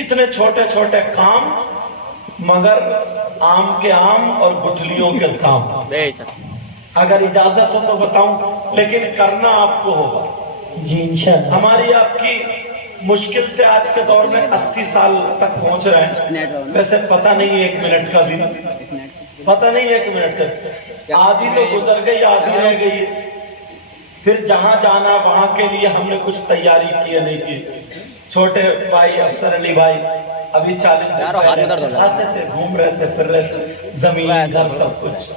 اتنے چھوٹے چھوٹے کام مگر آم کے آم اور گٹھلیوں کے کام. اگر اجازت ہو تو بتاؤں، لیکن کرنا آپ کو ہوگا. جی انشاءاللہ. ہماری آپ کی مشکل سے آج کے دور میں 80 سال تک پہنچ رہے ہیں. ویسے پتہ نہیں 1 منٹ کا بھی، پتہ نہیں 1 منٹ کا. آدھی تو گزر گئی، آدھی رہ گئی. پھر جہاں جانا وہاں کے لیے ہم نے کچھ تیاری کی نہیں کی. چھوٹے بھائی افسر علی بھائی ابھی 40 دن پہلے خاصے تھے، گھوم رہے تھے، پھر رہے تھے، زمین گھر سب کچھ.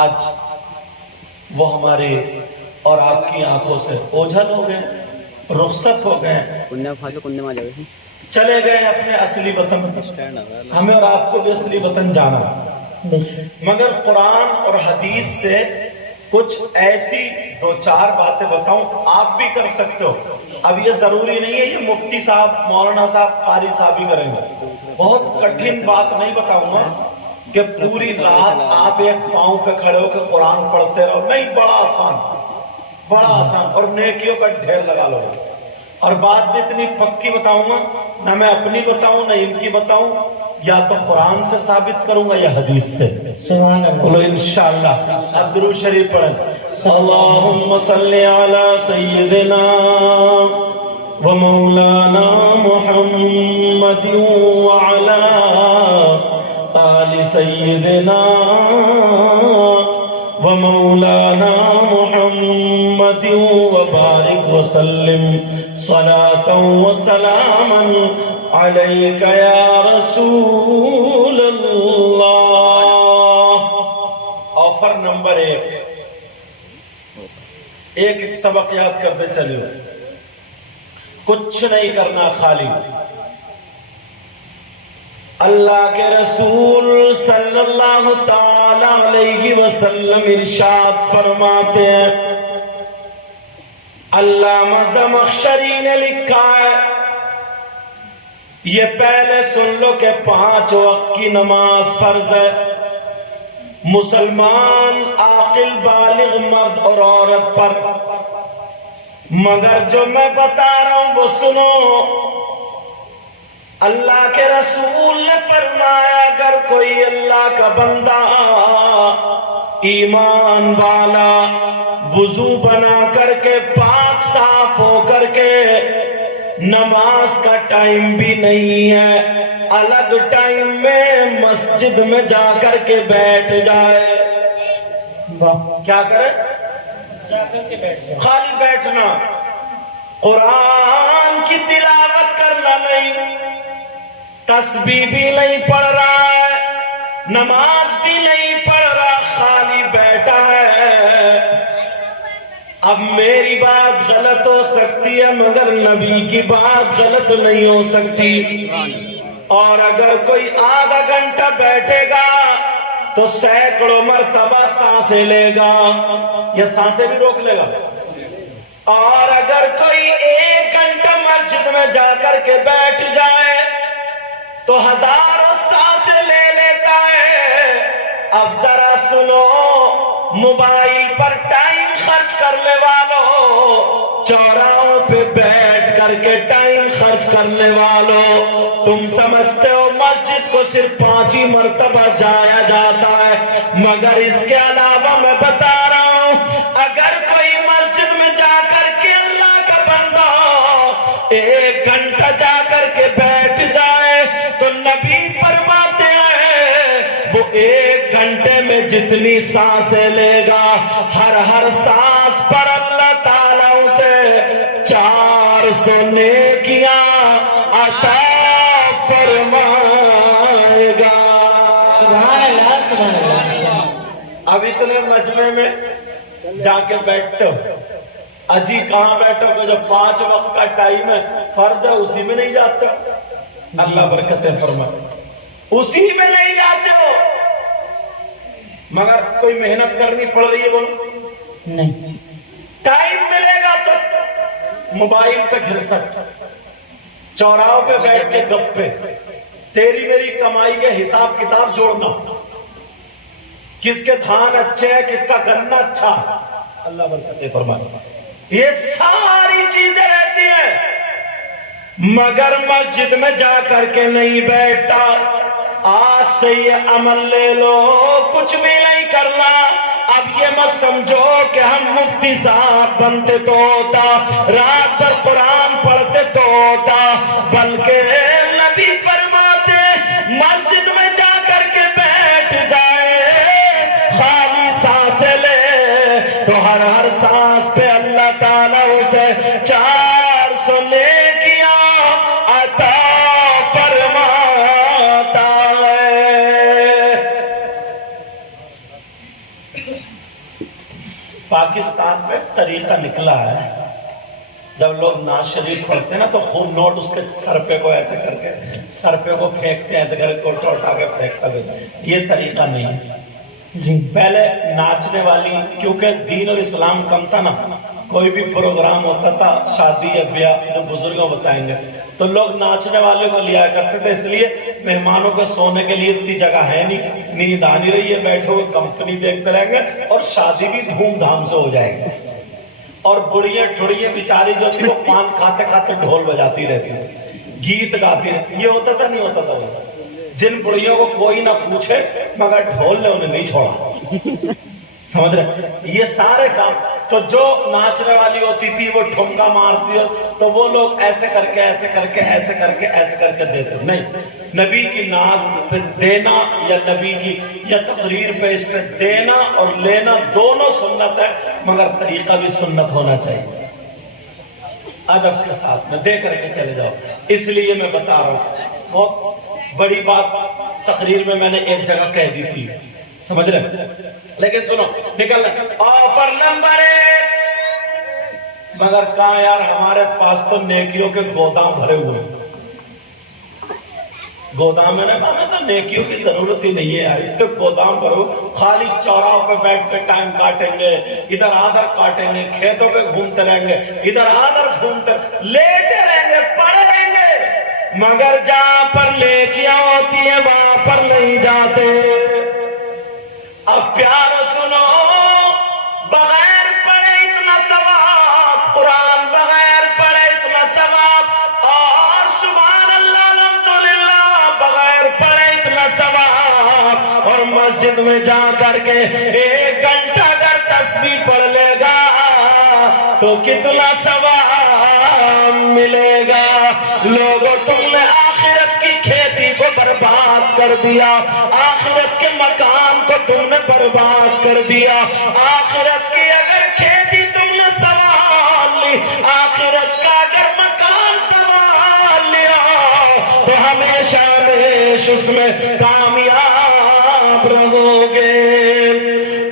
آج وہ ہمارے اور آپ کی آنکھوں سے اوجھل ہو گئے، رخصت ہو گئے، چلے گئے اپنے اصلی وطن. ہمیں اور آپ کو بھی اصلی وطن جانا، مگر قرآن اور حدیث سے کچھ ایسی 2-4 باتیں بتاؤں، آپ بھی کر سکتے ہو. اب یہ ضروری نہیں ہے یہ مفتی صاحب، مولانا صاحب، قاری صاحب ہی کریں گے. بہت کٹھن بات نہیں بتاؤں گا کہ پوری رات آپ ایک پاؤں پہ کھڑے ہو کے قرآن پڑھتے رہو. نہیں، بڑا آسان، بڑا آسان، اور نیکیوں کا ڈھیر لگا لو. اور بات بھی اتنی پکی بتاؤں گا، نہ میں اپنی بتاؤں نہ ان کی بتاؤں، یا تو قرآن سے ثابت کروں گا یا حدیث سے. سبحان اللہ. بولو انشاءاللہ. اب درود شریف پڑھیں. اللہم صلی علی سیدنا و مولانا محمد وعلی آل سیدنا و مولانا محمد وبارک وسلم صلاة و سلاما علیک یا رسول اللہ. آفر نمبر 1، ایک سبق یاد کرتے چلیو. کچھ نہیں کرنا، خالی اللہ کے رسول صلی اللہ تعالی علیہ وسلم ارشاد فرماتے ہیں. علامہ زمخشری نے لکھا ہے، یہ پہلے سن لو کہ 5 وقت کی نماز فرض ہے. مسلمان عاقل بالغ مرد اور عورت پر، مگر جو میں بتا رہا ہوں وہ سنو. اللہ کے رسول نے فرمایا اگر کوئی اللہ کا بندہ ایمان والا وضو بنا کر کے پاک صاف ہو کر کے نماز کا ٹائم بھی نہیں ہے، الگ ٹائم میں مسجد میں جا کر کے بیٹھ جائے. کیا کرے؟ جا کر کے بیٹھ جائے. خالی بیٹھنا، قرآن کی تلاوت کرنا نہیں، تسبیح بھی نہیں پڑھ رہا ہے، نماز بھی نہیں پڑھ رہا، خالی بیٹھا ہے. اب میری بات غلط ہو سکتی ہے مگر نبی کی بات غلط نہیں ہو سکتی. اور اگر کوئی آدھا گھنٹہ بیٹھے گا تو سینکڑوں مرتبہ سانسیں لے گا، یا سانسیں بھی روک لے گا. اور اگر کوئی 1 گھنٹہ مسجد میں جا کر کے بیٹھ جائے تو ہزاروں سانسیں لے لیتا ہے. اب ذرا سنو، موبائل پر ٹائم خرچ کرنے والوں، چوراہوں پہ بیٹھ کر کے ٹائم خرچ کرنے والوں، تم سمجھتے ہو مسجد کو صرف 5 ہی مرتبہ جایا جاتا ہے، مگر اس کے علاوہ میں بتا رہا ہوں اگر کوئی مسجد میں جا کر کے اللہ کا بندہ 1 گھنٹہ جا کر کے بیٹھ جائے تو نبی فرماتے ہیں وہ 1 گھنٹے میں جتنی سانسیں لے گا ہر سانس پر اللہ تعالیٰ اسے 400 نیکیاں عطا فرمائے گا. اب اتنے مجمع میں جا کے بیٹھتے ہو، اجی کہاں بیٹھو گے؟ جب 5 وقت کا ٹائم ہے، فرض ہے، اسی میں نہیں جاتے ہو. اللہ برکتیں فرمائے، اسی میں نہیں جاتے ہو. مگر کوئی محنت کرنی پڑ رہی ہے، بولو نہیں. ٹائم ملے گا تو موبائل پہ گھر سکتا، چوراہوں پہ بیٹھ کے گپے، تیری میری کمائی کے حساب کتاب جوڑنا، کس کے دھان اچھے ہیں، کس کا گنا اچھا. اللہ برکتیں فرمائے. یہ ساری چیزیں رہتی ہیں مگر مسجد میں جا کر کے نہیں بیٹھتا. آج سے یہ عمل لے لو کچھ بھی نہیں کرنا. اب یہ مت سمجھو کہ ہم مفتی صاحب بنتے تو ہوتا, رات بھر قرآن پڑھتے تو ہوتا, بلکہ نبی فرماتے مسجد میں جا کر کے بیٹھ جائے, خالی سانسیں لے تو ہر سانس پہ اللہ تعالیٰ اسے 400 نیکیاں عطا فرماتا ہے. پاکستان میں طریقہ نکلا ہے, جب لوگ ناز شریف پڑھتے ہیں نا تو خون نوٹ اس کے سر پہ کو ایسے کر کے سر پہ کو پھینکتے ہیں, ایسے کر کے اٹھا کے پھینکتا ہے. یہ طریقہ نہیں ہے. جی پہلے ناچنے والی, کیونکہ دین اور اسلام کم تھا نا, کوئی بھی پروگرام ہوتا تھا شادی یا بیاہ, جو بزرگوں بتائیں گے, تو لوگ ناچنے والے کو لیا کرتے تھے. اس لیے مہمانوں کو سونے کے لیے اتنی جگہ ہے نہیں, نیند آ نہیں رہی ہے, بیٹھے ہوئے کمپنی دیکھتے رہیں گے, اور شادی بھی دھوم دھام سے ہو جائے گی. اور بڑھیاں ٹھڑیاں بیچاری جو تھی وہ پان کھاتے کھاتے ڈھول بجاتی رہتی تھی, گیت گاتی رہتی. یہ ہوتا تھا نہیں ہوتا تھا وہ, جن بڑھیوں کو کوئی نہ پوچھے مگر ڈھول نے انہیں نہیں چھوڑا. سمجھ رہے, یہ سارے کام. تو جو ناچنے والی ہوتی تھی وہ ٹھمکا مارتی ہو تو وہ لوگ ایسے کر کے ایسے کر کے ایسے کر کے ایسے کر کے دیتے. نہیں, نبی کی نعت پہ دینا یا نبی کی یا تقریر پہ اس پہ دینا اور لینا دونوں سنت ہے, مگر طریقہ بھی سنت ہونا چاہیے, ادب کے ساتھ میں دے کر کے چلے جاؤ. اس لیے میں بتا رہا ہوں, بہت بڑی بات تقریر میں میں نے ایک جگہ کہہ دی تھی, سمجھ رہے, لیکن سنو نکلنا. آفر نمبر 1, مگر کہاں یار ہمارے پاس تو نیکیوں کے گودام بھرے ہوئے. گودام ہے نا, ہمیں تو نیکیوں کی ضرورت ہی نہیں ہے یار, تو گودام بھرو, خالی چوراہوں پہ بیٹھ کے ٹائم کاٹیں گے, ادھر آدھر کاٹیں گے, کھیتوں پہ گھومتے رہیں گے, ادھر آدھر گھومتے لیٹے رہیں گے, پڑے رہیں گے, مگر جہاں پر نیکیاں ہوتی ہیں وہاں پر نہیں جاتے. اب پیار سنو, بغیر پڑھے اتنا ثواب, قرآن بغیر پڑھے اتنا ثواب, اور سبحان اللہ الحمدللہ بغیر پڑھے اتنا ثواب, اور مسجد میں جا کر کے 1 گھنٹہ اگر تسبیح پڑھ لے گا تو کتنا ثواب ملے گا. لوگوں تم نے آخرت کی کھیتی کو برباد کر دیا, آخرت کے مکان کو تم نے برباد کر دیا. آخرت کی اگر کھیتی تم نے سنبھال لی, آخرت کا اگر مکان سنبھال لیا تو ہمیشہ ہمیشہ اس میں کامیاب رہو گے.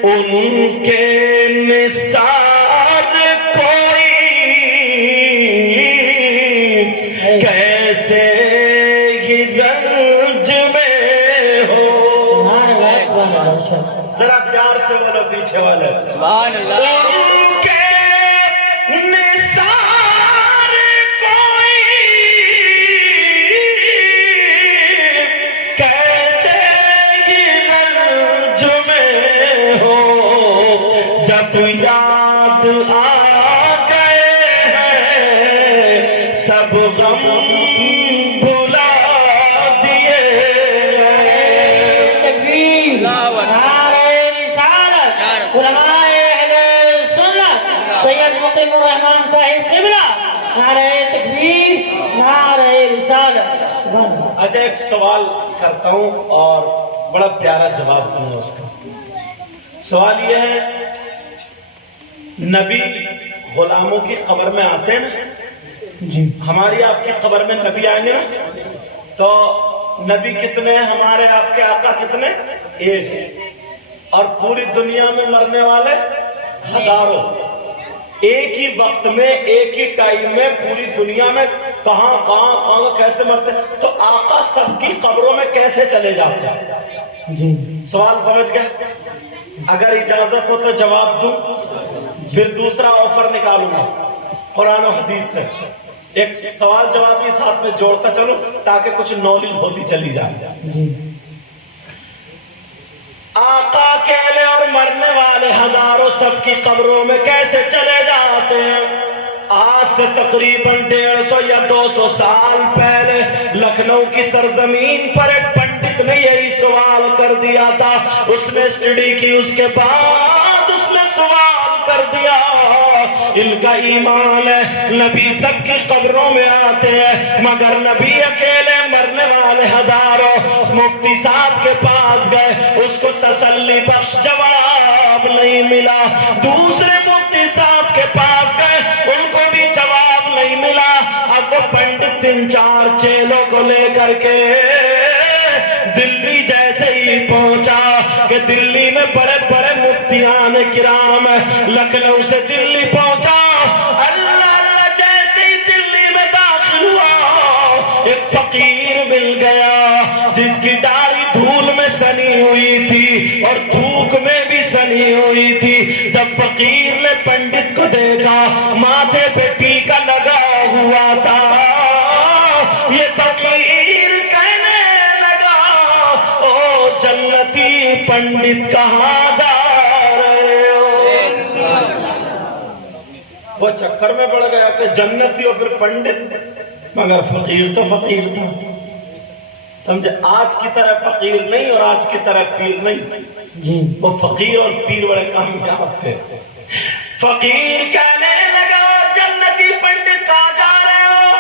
ان کے نثار کوئی کیسے ہی رنج میں ہو. ذرا پیار سے بولو پیچھے والے, سبحان اللہ. ان کے نثار کوئی کیسے ہی رنج میں ہو, جب یاد آ گئے ہیں سب غم بھلا دیے. تکبیر, نعرہ رسالت, علماء اہل سنت, سید مقیم الرحمان صاحب قبلہ, نعرہ تکبیر, نعرہ رسالت. سبحان اللہ. اچھا ایک سوال کرتا ہوں اور بڑا پیارا جواب دوں گا اس کا. سوال یہ ہے, نبی غلاموں کی قبر میں آتے ہیں نا, جی ہماری آپ کی قبر میں نبی آئیں گے نا, تو نبی کتنے ہیں, ہمارے آپ کے آقا کتنے, 1, اور پوری دنیا میں مرنے والے ہزاروں. ایک ہی وقت میں ایک ہی ٹائم میں پوری دنیا میں کہاں کیسے مرتے, تو آقا سب کی قبروں میں کیسے چلے جاتے ہیں. جی سوال سمجھ گئے؟ اگر اجازت ہو تو جواب دوں, پھر دوسرا آفر نکالوں گا قرآن و حدیث سے. ایک سوال جواب کے ساتھ میں جوڑتا چلوں تاکہ کچھ نالج ہوتی چلی جائے. جی آقا اکیلے اور مرنے والے ہزاروں سب کی قبروں میں کیسے چلے جاتے ہیں؟ آج سے تقریباً 150 یا 200 سال پہلے لکھنؤ کی سرزمین پر ایک پنڈت نے یہی سوال کر دیا تھا. اس نے اسٹڈی کی, اس کے بعد اس نے سوال کر دیا. ان کا ایمان ہے نبی سب کی قبروں میں آتے ہیں, مگر نبی اکیلے مرنے والے ہزاروں. مفتی صاحب کے پاس گئے, اس کو تسلی بخش جواب نہیں ملا. دوسرے مفتی صاحب کے پاس گئے, ان کو بھی جواب نہیں ملا. اب وہ پنڈت 3-4 چیلوں کو لے کر کے دلی جیسے ہی پہنچا کہ دلی میں بڑے بڑے مفتیان کرام ہیں. لکھنؤ سے دلی پہنچا, اللہ اللہ جیسے ہی دلی میں داخل ہوا, ایک فقیر مل گیا جس کی داڑھی دھول میں سنی ہوئی تھی اور تھوک میں بھی سنی ہوئی تھی. جب فقیر نے پنڈت کو دیکھا, ماتھے پہ ٹیکا لگا ہوا تھا, یہ فقیر کہنے لگا, او جنتی پنڈت کہاں جا رہے ہو؟ وہ چکر میں پڑ گیا کہ جنتی اور پھر پنڈت, مگر فقیر تو فقیر تھا. سمجھے, آج کی طرح فقیر نہیں اور آج کی طرح پیر نہیں. وہ فقیر اور پیر بڑے کامیاب تھے. فقیر کہنے لگا, جنتی پنڈت کہاں جا رہے ہو؟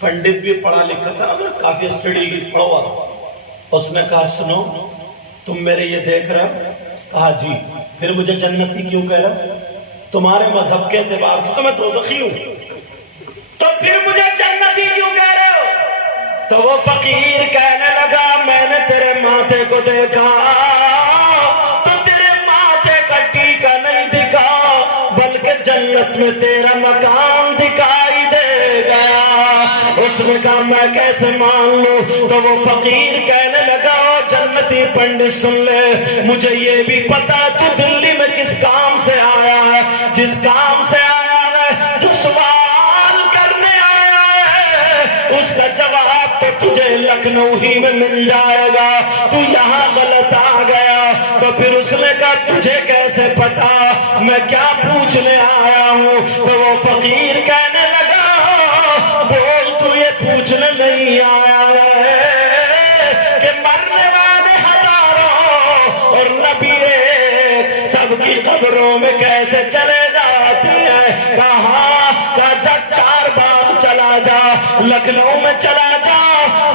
پنڈت بھی پڑھا لکھا تھا, کافی اسٹڈی کی پڑھا ہوا تھا. اس نے کہا, سنو تم میرے یہ دیکھ رہے ہو؟ کہا جی. پھر مجھے جنتی کیوں کہہ رہے؟ تمہارے مذہب کے اعتبار سے تو میں دوزخی ہوں, تو پھر مجھے جنتی کیوں کہہ رہے ہو؟ تو وہ فقیر کہنے لگا, میں نے تیرے ماتھے کو دیکھا تو تیرے ماتھے کا ٹیکا نہیں دکھا, بلکہ جنت میں تیرا مکان دکھائی دے گیا. اس نے کہا, میں کیسے مان لوں؟ تو وہ فقیر کہنے لگا, جنتی پنڈت سن لے, مجھے یہ بھی پتا تو دلی میں کس کام سے آیا ہے. جس کام سے آیا ہے, جو سوال کرنے آیا ہے, اس کا جواب تو تجھے لکھنؤ ہی میں مل جائے گا. تو یہاں غلط آ گیا. تو پھر اس نے کہا, تجھے کیسے پتا میں کیا پوچھنے آیا ہوں؟ تو وہ فقیر کہنے لگا, بول تو یہ پوچھنے نہیں آیا ہے کہ مرنے والے ہزاروں اور نبی ایک سب کی قبروں میں کیسے چلے جاتے ہیں؟ کہاں کا جب 4 باغ چلا جا, لکھنؤ میں چلا جا,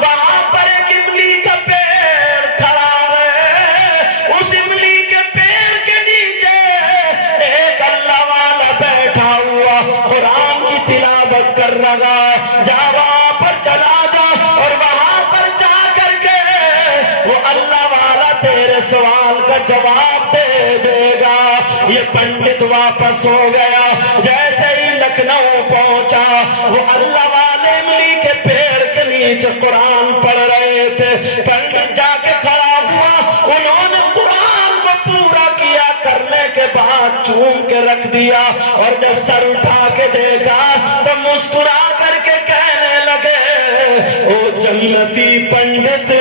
وہاں پر ایک املی کا پیڑ کھڑا ہے. اس املی کے پیڑ کے نیچے ایک اللہ والا بیٹھا ہوا قرآن کی تلاوت کر رہا. جا وہاں پر چلا جا, اور وہاں پر جا کر کے وہ اللہ والا تیرے سوال کا جواب دے دے گا. یہ پنڈت واپس ہو گیا. جیسے ہی لکھنؤ پہنچا, وہ اللہ والے املی کے پیڑ کے نیچے قرآن پڑھ رہے تھے. پنڈت جا کے کھڑا ہوا, انہوں نے قرآن کو پورا کیا, کرنے کے بعد چوم کے رکھ دیا, اور جب سر اٹھا کے دیکھا تو مسکرا کر کے کہنے لگے, او جنتی پنڈت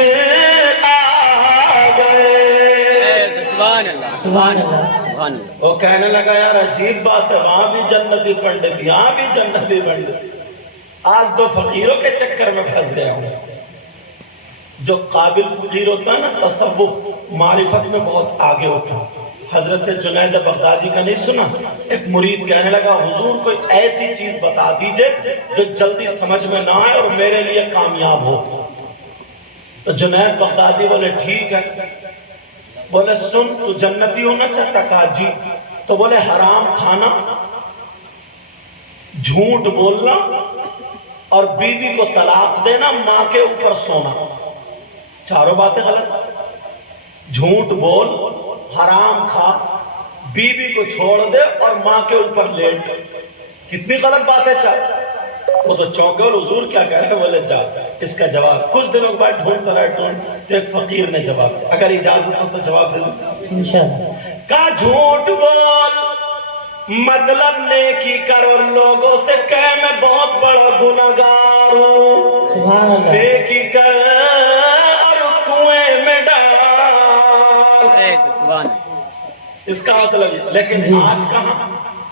آ گئے. سبحان اللہ, سبحان اللہ. وہ کہنے لگا, یار عجیب بات ہے, وہاں بھی جنتی پنڈت, یہاں بھی جنتی پنڈت. آج 2 فقیروں کے چکر میں پھنس گیا ہوں. جو قابل فقیر ہوتا ہے نا, تصوف معرفت میں بہت آگے ہوتا ہے. حضرت جنید بغدادی کا نہیں سنا؟ ایک مرید کہنے لگا, حضور کوئی ایسی چیز بتا دیجئے جو جلدی سمجھ میں نہ آئے اور میرے لیے کامیاب ہو. تو جنید بغدادی بولے, ٹھیک ہے. بولے, سن تو جنتی ہونا چاہتا؟ کہا جی. تو بولے, حرام کھانا, جھوٹ بولنا, اور بیوی کو طلاق دینا, ماں کے اوپر سونا. چاروں باتیں غلط. جھوٹ بول, حرام کھا, بیوی کو چھوڑ دے, اور ماں کے اوپر لیٹ. کتنی غلط بات ہے. وہ تو چونکے, اور حضور کیا کہہ رہے ہیں؟ بولے, جا. اس کا جواب کچھ دنوں بعد ڈھونڈتا رہا, تو ایک فقیر نے جواب دیا. اگر اجازت ہو تو جواب دے دوں انشاءاللہ. کہا, جھوٹ بول, مطلب نیکی کر, اور لوگوں سے کہہ میں بہت بڑا گناہگار ہوں. سبحان اللہ. نیکی کر اور کنویں میں ڈال. سبحان. اس کا مطلب. لیکن آج کہاں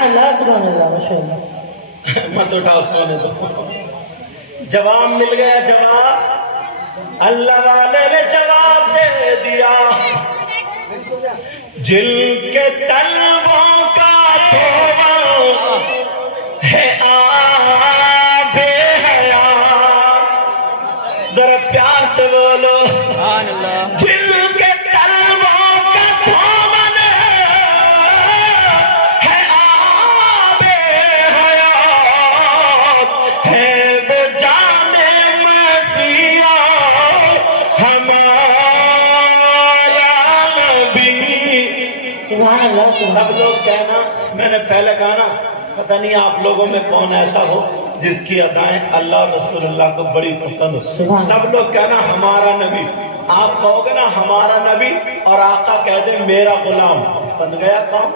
سبحان اللہ ماشاء اللہ. مت اٹھاؤ سونے دو. جواب مل گیا جواب. اللہ والے نے جواب دے دیا. جل کے تلووں کا دھواں ہے آب حیات. ذرا پیار سے بولو. سبحان اللہ. جل کے تلووں کا دھواں ہے آب حیات. ہے وہ جان مسیحا ہمارا نبی. سبحان اللہ سب لوگ کہنا، میں نے پہلے کہا نا، پتہ نہیں آپ لوگوں میں کون ایسا ہو جس کی ادائیں اللہ اور رسول اللہ کو بڑی پسند ہو. سبحان. سب لوگ کہنا ہمارا نبی. آپ کہو گے نا ہمارا نبی اور آقا کہہ دیں میرا غلام، بن گیا کام.